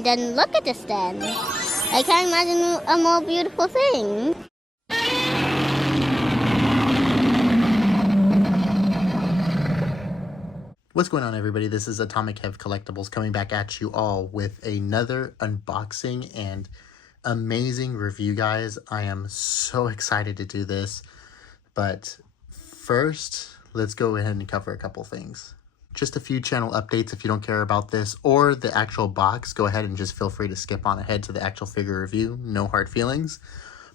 mean, then look at this then. I can't imagine a more beautiful thing. What's going on, everybody? This is AtomicKev Collectibles coming back at you all with another unboxing and amazing review, guys. I am so excited to do this, but first, let's go ahead and cover a couple things. Just a few channel updates. If you don't care about this or the actual box, go ahead and just feel free to skip on ahead to the actual figure review. No hard feelings.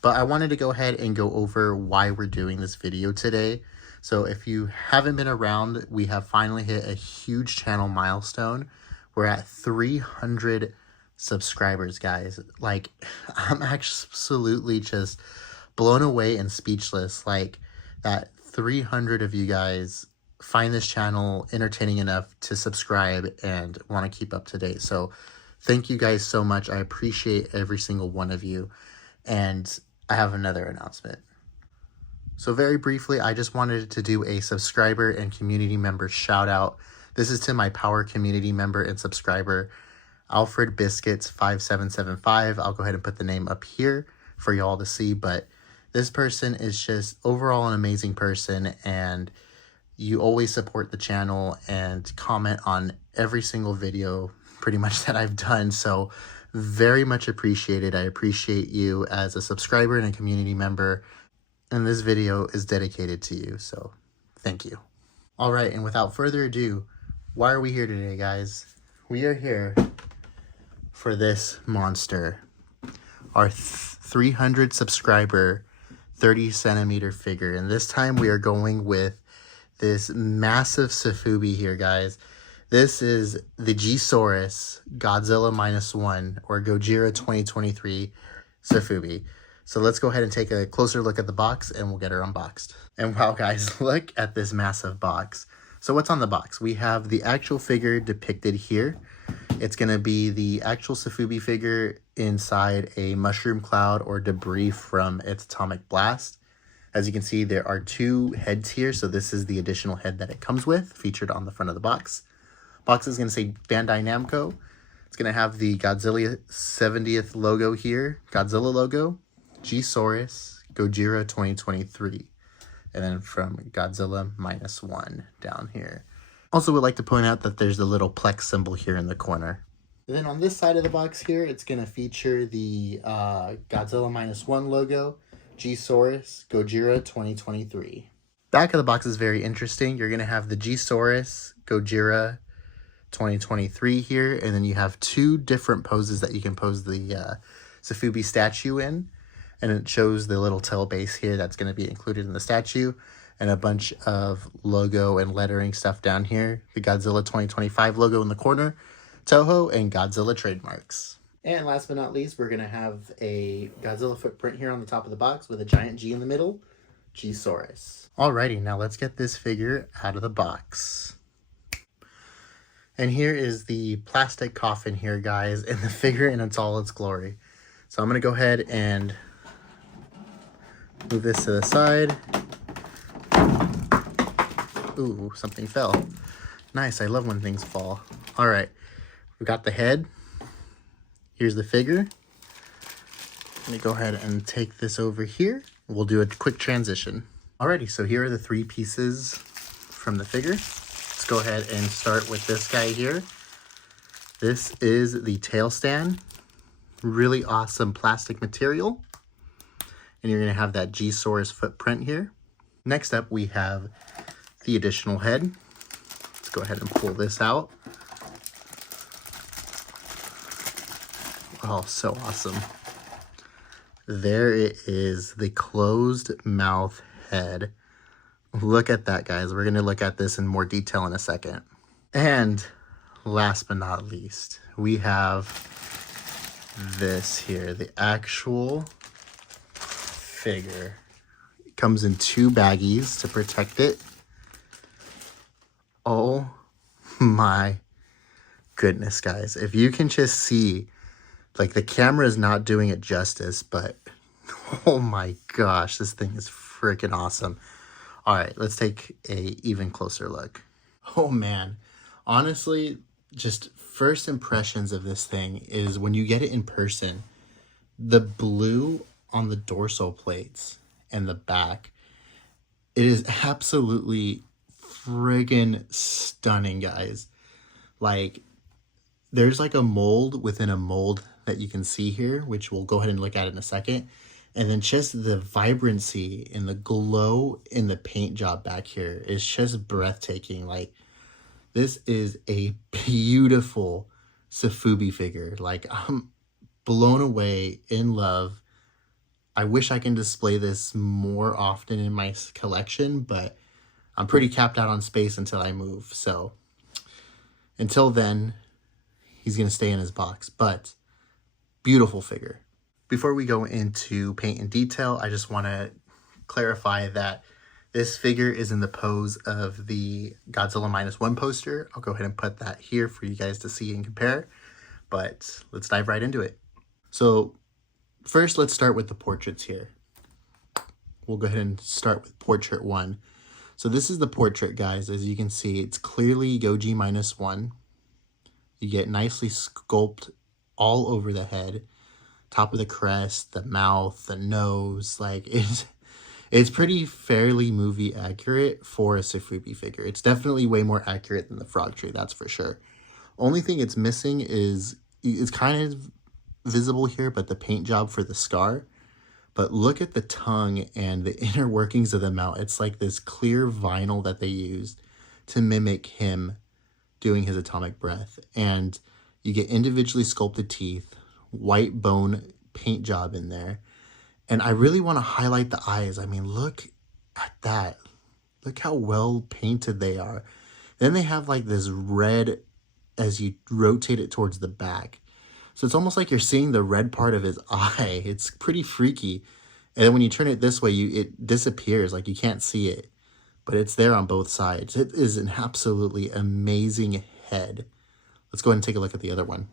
But I wanted to go ahead and go over why we're doing this video today. So if you haven't been around, we have finally hit a huge channel milestone. We're at 300 subscribers, guys. Like, I'm absolutely just blown away and speechless. Like, that 300 of you guys find this channel entertaining enough to subscribe and want to keep up to date. So thank you guys so much. I appreciate every single one of you. And I have another announcement. So very briefly, I just wanted to do a subscriber and community member shout out. This is to my power community member and subscriber, Alfred Biscuits 5775. I'll go ahead and put the name up here for y'all to see, but this person is just overall an amazing person, and you always support the channel and comment on every single video pretty much that I've done. So very much appreciated. I appreciate you as a subscriber and a community member. And this video is dedicated to you, so thank you. All right, and without further ado, why are we here today, guys? We are here for this monster, our 300 subscriber 30 centimeter figure. And this time we are going with this massive Sofubi here, guys. This is the G-Saurus Godzilla Minus One, or Gojira 2023 Sofubi. So let's go ahead and take a closer look at the box and we'll get her unboxed. And wow, guys, look at this massive box. So what's on the box? We have the actual figure depicted here. It's going to be the actual Sofubi figure inside a mushroom cloud or debris from its atomic blast. As you can see, there are two heads here. So this is the additional head that it comes with, featured on the front of the box. Box is going to say Bandai Namco. It's going to have the Godzilla 70th logo here, Godzilla logo. G-Saurus Gojira 2023, and then from Godzilla Minus One down here. Also would like to point out that there's a little Plex symbol here in the corner. And then on this side of the box here, it's going to feature the Godzilla Minus One logo, G-Saurus Gojira 2023. Back of the box is very interesting. You're going to have the G-Saurus Gojira 2023 here, and then you have two different poses that you can pose the Sofubi statue in. And it shows the little tail base here that's going to be included in the statue, and a bunch of logo and lettering stuff down here. The Godzilla 2025 logo in the corner, Toho, and Godzilla trademarks. And last but not least, we're going to have a Godzilla footprint here on the top of the box with a giant G in the middle, G-Saurus. Alrighty, now let's get this figure out of the box. And here is the plastic coffin here, guys, and the figure in all its glory. So I'm going to go ahead and move this to the side. Ooh, something fell. Nice, I love when things fall. All right, we got the head. Here's the figure. Let me go ahead and take this over here. We'll do a quick transition. Alrighty, so here are the three pieces from the figure. Let's go ahead and start with this guy here. This is the tail stand. Really awesome plastic material. And you're going to have that G-Saurus footprint here. Next up, we have the additional head. Let's go ahead and pull this out. Oh, so awesome. There it is, the closed mouth head. Look at that, guys. We're going to look at this in more detail in a second. And last but not least, we have this here, the actual figure. It comes in two baggies to protect it. Oh my goodness, guys. If you can just see, like, the camera is not doing it justice, but oh my gosh, this thing is freaking awesome. All right, let's take a even closer look. Oh man, honestly, just first impressions of this thing is when you get it in person, the blue on the dorsal plates and the back, it is absolutely friggin' stunning, guys. Like, there's like a mold within a mold that you can see here, which we'll go ahead and look at in a second. And then just the vibrancy and the glow in the paint job back here is just breathtaking. Like, this is a beautiful Sofubi figure. Like, I'm blown away, in love. I wish I can display this more often in my collection, but I'm pretty capped out on space until I move. So until then, he's going to stay in his box, but beautiful figure. Before we go into paint and detail, I just want to clarify that this figure is in the pose of the Godzilla Minus One poster. I'll go ahead and put that here for you guys to see and compare, but let's dive right into it. So first, let's start with the portraits here. We'll go ahead and start with portrait 1. So this is the portrait, guys. As you can see, it's clearly Godzilla Minus One. You get nicely sculpted all over the head, top of the crest, the mouth, the nose. Like, it's pretty fairly movie accurate for a Sofubi figure. It's definitely way more accurate than the frog tree, that's for sure. Only thing it's missing is, it's kind of visible here, but the paint job for the scar. But look at the tongue and the inner workings of the mouth. It's like this clear vinyl that they used to mimic him doing his atomic breath. And you get individually sculpted teeth, white bone paint job in there. And I really want to highlight the eyes. I mean, look at that. Look how well painted they are. Then they have like this red as you rotate it towards the back. So it's almost like you're seeing the red part of his eye. It's pretty freaky. And then when you turn it this way, it disappears. Like, you can't see it. But it's there on both sides. It is an absolutely amazing head. Let's go ahead and take a look at the other one.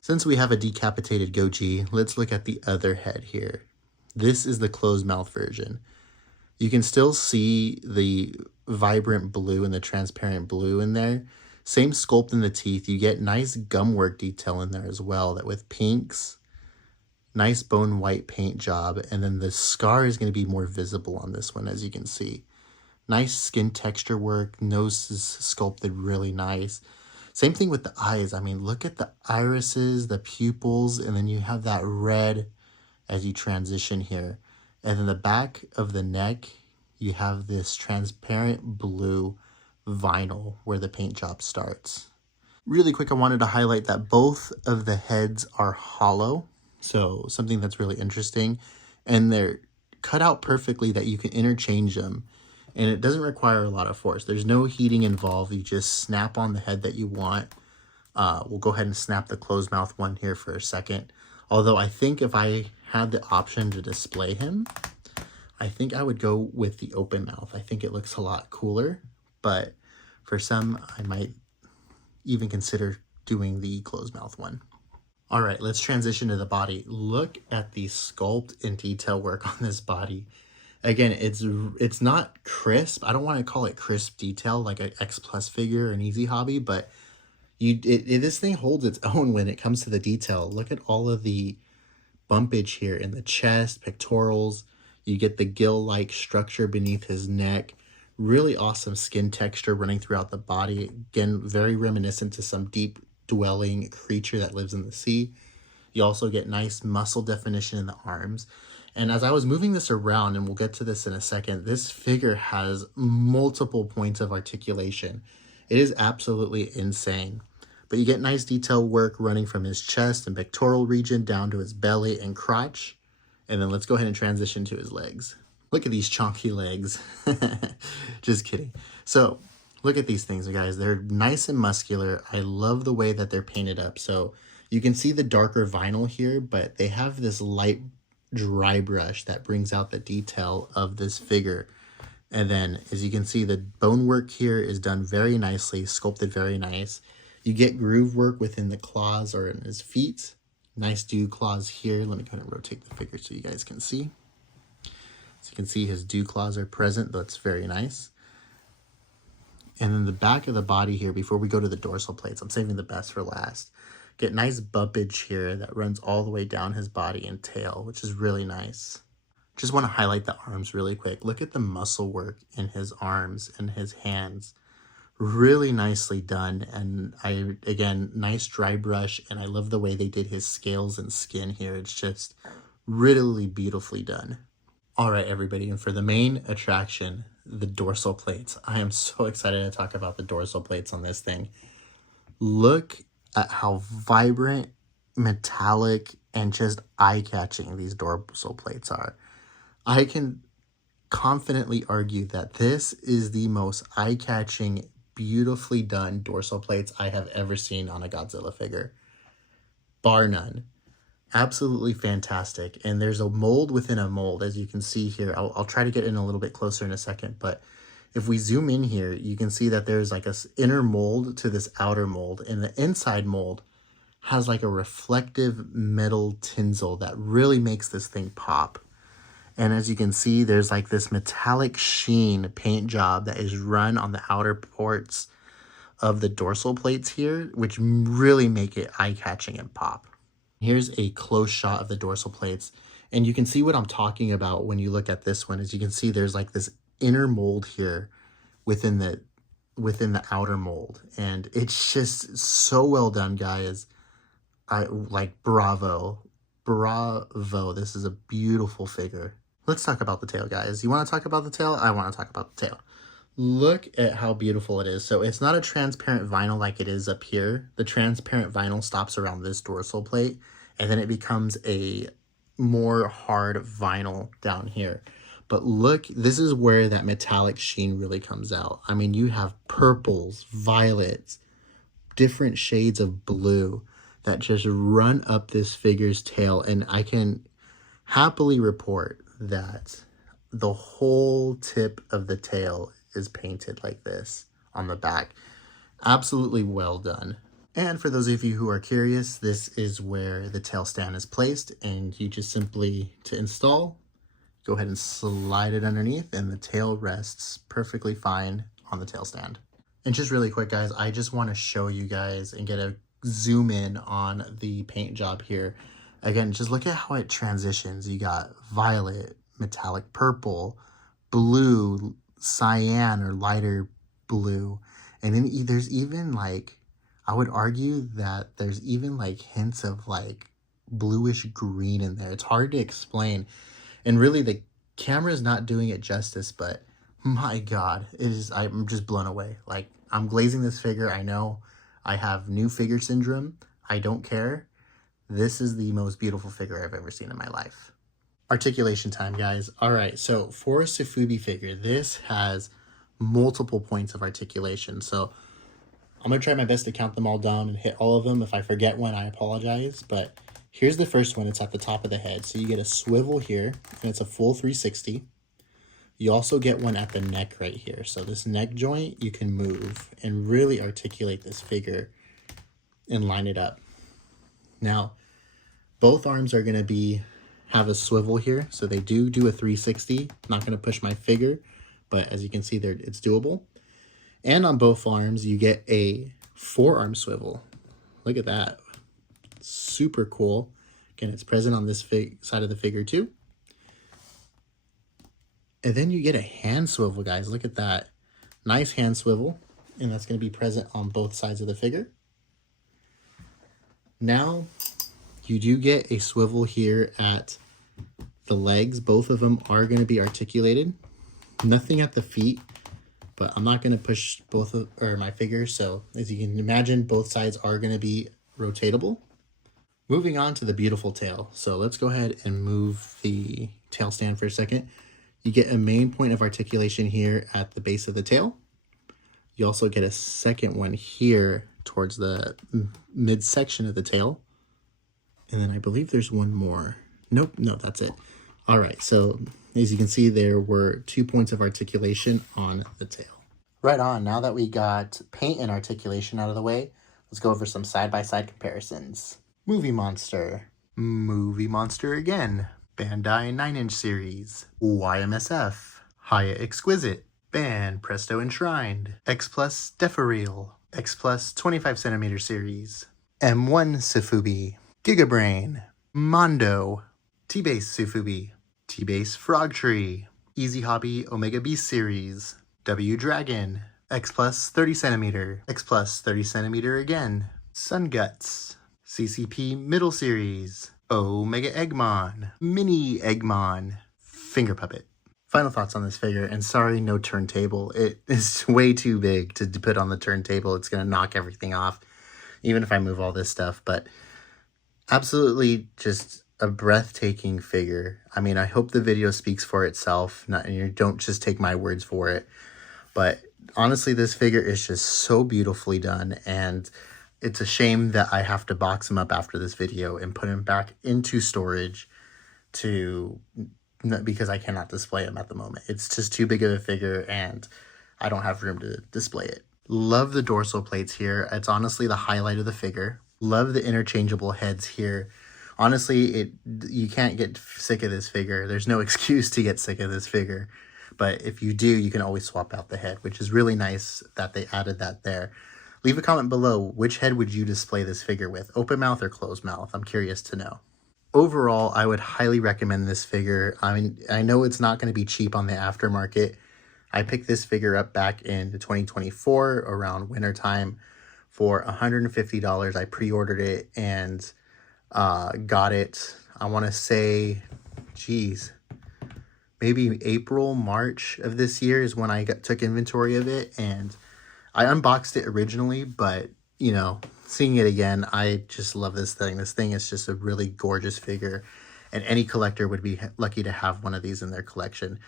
Since we have a decapitated Goji, let's look at the other head here. This is the closed mouth version. You can still see the vibrant blue and the transparent blue in there. Same sculpt in the teeth. You get nice gum work detail in there as well, that with pinks, nice bone white paint job, and then the scar is going to be more visible on this one, as you can see. Nice skin texture work. Nose is sculpted really nice. Same thing with the eyes. I mean, look at the irises, the pupils, and then you have that red as you transition here. And then the back of the neck, you have this transparent blue vinyl where the paint job starts. Really quick, I wanted to highlight that both of the heads are hollow. So something that's really interesting. And they're cut out perfectly that you can interchange them. And it doesn't require a lot of force. There's no heating involved. You just snap on the head that you want. We'll go ahead and snap the closed mouth one here for a second. Although I think if I had the option to display him, I think I would go with the open mouth. I think it looks a lot cooler. But for some, I might even consider doing the closed mouth one. All right, let's transition to the body. Look at the sculpt and detail work on this body. Again, it's not crisp. I don't want to call it crisp detail like an X Plus figure or an Easy Hobby, but this thing holds its own when it comes to the detail. Look at all of the bumpage here in the chest, pectorals. You get the gill-like structure beneath his neck. Really awesome skin texture running throughout the body. Again, very reminiscent to some deep dwelling creature that lives in the sea. You also get nice muscle definition in the arms. And as I was moving this around, and we'll get to this in a second, this figure has multiple points of articulation. It is absolutely insane. But you get nice detail work running from his chest and pectoral region down to his belly and crotch. And then let's go ahead and transition to his legs. Look at these chonky legs. Just kidding. So look at these things, guys. They're nice and muscular. I love the way that they're painted up. So you can see the darker vinyl here, but they have this light dry brush that brings out the detail of this figure. And then as you can see, the bone work here is done very nicely, sculpted very nice. You get groove work within the claws or in his feet. Nice dew claws here. Let me go ahead and rotate the figure so you guys can see. So you can see his dew claws are present. That's very nice. And then the back of the body here, before we go to the dorsal plates, I'm saving the best for last. Get nice bumpage here that runs all the way down his body and tail, which is really nice. Just want to highlight the arms really quick. Look at the muscle work in his arms and his hands. Really nicely done. And again, nice dry brush. And I love the way they did his scales and skin here. It's just really beautifully done. All right, everybody. And for the main attraction, the dorsal plates. I am so excited to talk about the dorsal plates on this thing. Look at how vibrant, metallic, and just eye-catching these dorsal plates are. I can confidently argue that this is the most eye-catching, beautifully done dorsal plates I have ever seen on a Godzilla figure. Bar none. Absolutely fantastic. And there's a mold within a mold, as you can see here. I'll try to get in a little bit closer in a second, but if we zoom in here, you can see that there's like a inner mold to this outer mold, and the inside mold has like a reflective metal tinsel that really makes this thing pop. And as you can see, there's like this metallic sheen paint job that is run on the outer ports of the dorsal plates here, which really make it eye-catching and pop. Here's a close shot of the dorsal plates, and you can see what I'm talking about when you look at this one. As you can see, there's like this inner mold here within the outer mold, and it's just so well done, guys. I like bravo. This is a beautiful figure. Let's talk about the tail, guys. You want to talk about the tail? I want to talk about the tail. Look at how beautiful it is. So it's not a transparent vinyl like it is up here. The transparent vinyl stops around this dorsal plate, and then it becomes a more hard vinyl down here. But look, this is where that metallic sheen really comes out. I mean, you have purples, violets, different shades of blue that just run up this figure's tail. And I can happily report that the whole tip of the tail is painted like this on the back. Absolutely well done. And for those of you who are curious, this is where the tail stand is placed, and you just simply, to install, go ahead and slide it underneath, and the tail rests perfectly fine on the tail stand. And just really quick, guys, I just want to show you guys and get a zoom in on the paint job here. Again, just look at how it transitions. You got violet, metallic purple, blue, cyan or lighter blue, and then there's even like, I would argue that there's even like hints of like bluish green in there. It's hard to explain, and really the camera is not doing it justice, but my god, I'm just blown away. Like, I'm glazing this figure. I know I have new figure syndrome. I don't care. This is the most beautiful figure I've ever seen in my life. Articulation time, guys. All right, so for a Sofubi figure, this has multiple points of articulation. So I'm going to try my best to count them all down and hit all of them. If I forget one, I apologize. But here's the first one. It's at the top of the head. So you get a swivel here, and it's a full 360. You also get one at the neck right here. So this neck joint, you can move and really articulate this figure and line it up. Now, both arms are going to have a swivel here. So they do a 360. I'm not going to push my figure, but as you can see there, it's doable. And on both arms, you get a forearm swivel. Look at that. Super cool. Again, it's present on this side of the figure too. And then you get a hand swivel, guys. Look at that. Nice hand swivel. And that's going to be present on both sides of the figure. Now, you do get a swivel here at the legs. Both of them are going to be articulated. Nothing at the feet, but I'm not going to push my figure. So as you can imagine, both sides are going to be rotatable. Moving on to the beautiful tail. So let's go ahead and move the tail stand for a second. You get a main point of articulation here at the base of the tail. You also get a second one here towards the midsection of the tail. And then I believe there's one more. Nope, no, that's it. All right, so as you can see, there were 2 points of articulation on the tail. Right on, now that we got paint and articulation out of the way, let's go over some side-by-side comparisons. Movie Monster. Movie Monster again. Bandai 9-inch series. YMSF. Haya Exquisite. Band Presto Enshrined, X Plus Deferreal, X Plus 25cm series, M1 Sofubi, Gigabrain, Mondo, T-Base Sofubi, T-Base Frog Tree, Easy Hobby Omega Beast series, W Dragon, X Plus 30cm, X Plus 30cm again, Sun Guts, CCP Middle Series, Omega Eggmon, Mini Eggmon, Finger Puppet. Final thoughts on this figure, and sorry, no turntable. It is way too big to put on the turntable. It's going to knock everything off, even if I move all this stuff, but absolutely just a breathtaking figure. I mean, I hope the video speaks for itself, and you don't just take my words for it, but honestly, this figure is just so beautifully done, and it's a shame that I have to box him up after this video and put him back into storage because I cannot display him at the moment. It's just too big of a figure and I don't have room to display it. Love the dorsal plates here. It's honestly the highlight of the figure. Love the interchangeable heads here. Honestly, you can't get sick of this figure. There's no excuse to get sick of this figure. But if you do, you can always swap out the head, which is really nice that they added that there. Leave a comment below, which head would you display this figure with? Open mouth or closed mouth? I'm curious to know. Overall, I would highly recommend this figure. I mean, I know it's not going to be cheap on the aftermarket. I picked this figure up back in 2024 around wintertime for $150. I pre-ordered it and got it, I want to say, geez, maybe April, March of this year is when I took inventory of it. And I unboxed it originally, but, you know, seeing it again, I just love this thing. This thing is just a really gorgeous figure, and any collector would be lucky to have one of these in their collection.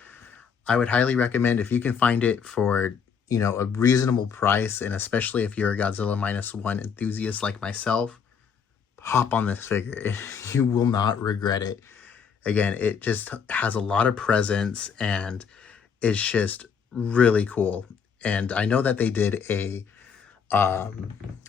I would highly recommend, if you can find it for, you know, a reasonable price, and especially if you're a Godzilla Minus One enthusiast like myself, hop on this figure. You will not regret it. Again, it just has a lot of presence, and it's just really cool. And I know that they did a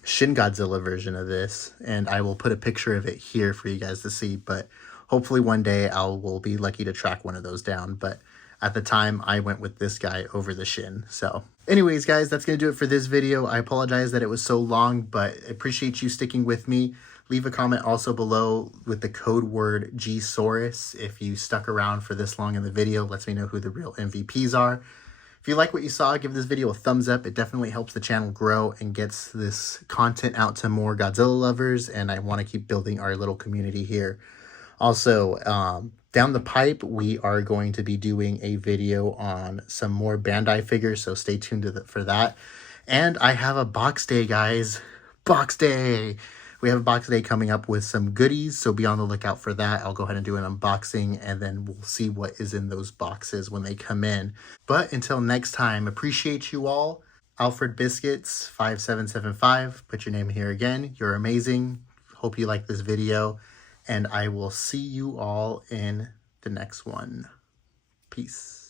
Shin Godzilla version of this, and I will put a picture of it here for you guys to see, but hopefully one day will be lucky to track one of those down. But at the time, I went with this guy over the Shin. So anyways, guys, that's going to do it for this video. I apologize that it was so long, but I appreciate you sticking with me. Leave a comment also below with the code word G-Saurus if you stuck around for this long in the video. Lets me know who the real MVPs are. If you like what you saw, give this video a thumbs up. It definitely helps the channel grow and gets this content out to more Godzilla lovers, and I want to keep building our little community here. Also, down the pipe, we are going to be doing a video on some more Bandai figures, so stay tuned for that. And I have a box day, guys. Box day! We have a box day coming up with some goodies, so be on the lookout for that. I'll go ahead and do an unboxing, and then we'll see what is in those boxes when they come in. But until next time, appreciate you all. Alfred Biscuits 5775. Put your name here again. You're amazing. Hope you like this video, and I will see you all in the next one. Peace.